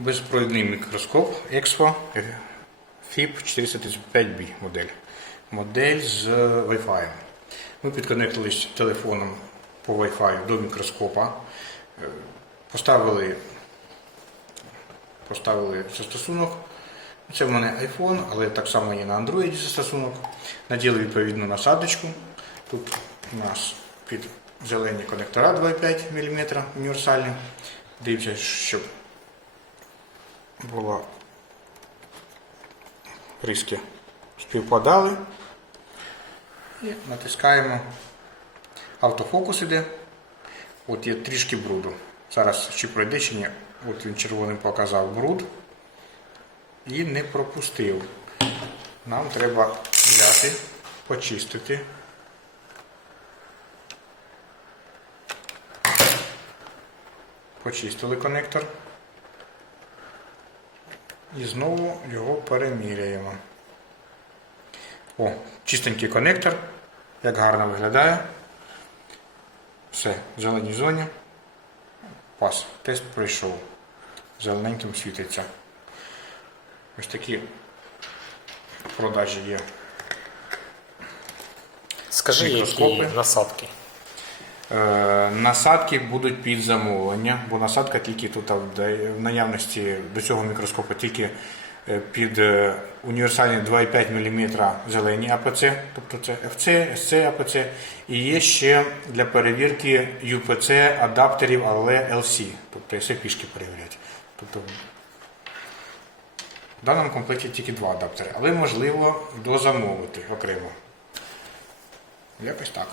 Безпровідний мікроскоп EXPO FIP 435B модель. Модель з Wi-Fi. Ми підконектились телефоном по Wi-Fi до мікроскопа. Е, Поставили, поставили застосунок. Це в мене iPhone, але так само є на Android застосунок. Наділи відповідну насадочку. Тут у нас під зелені конектора 2,5 мм універсальні. Дивіться, щоб було риски співпадали. І натискаємо. Автофокус іде. От є трішки бруду. Зараз чи пройде, чи ні. От він червоним показав бруд і не пропустив. Нам треба взяти, почистити. Почистили коннектор. І знову його переміряємо. О, чистенький коннектор. Як гарно виглядає. Все, в зеленій зоні. Пас. Тест пройшов. Зелененьким світиться. Ось такі в продажі є. Скажи, які насадки. Е, Насадки будуть під замовлення, бо насадка тільки тут в наявності до цього мікроскопу тільки е, під е, універсальні 2,5 мм зелені АПЦ, тобто це FC, SC АПЦ, і є ще для перевірки UPC адаптерів, але LC, тобто SFP-шки перевіряти. Тобто в даному комплекті тільки два адаптери, але можливо дозамовити окремо. Якось так.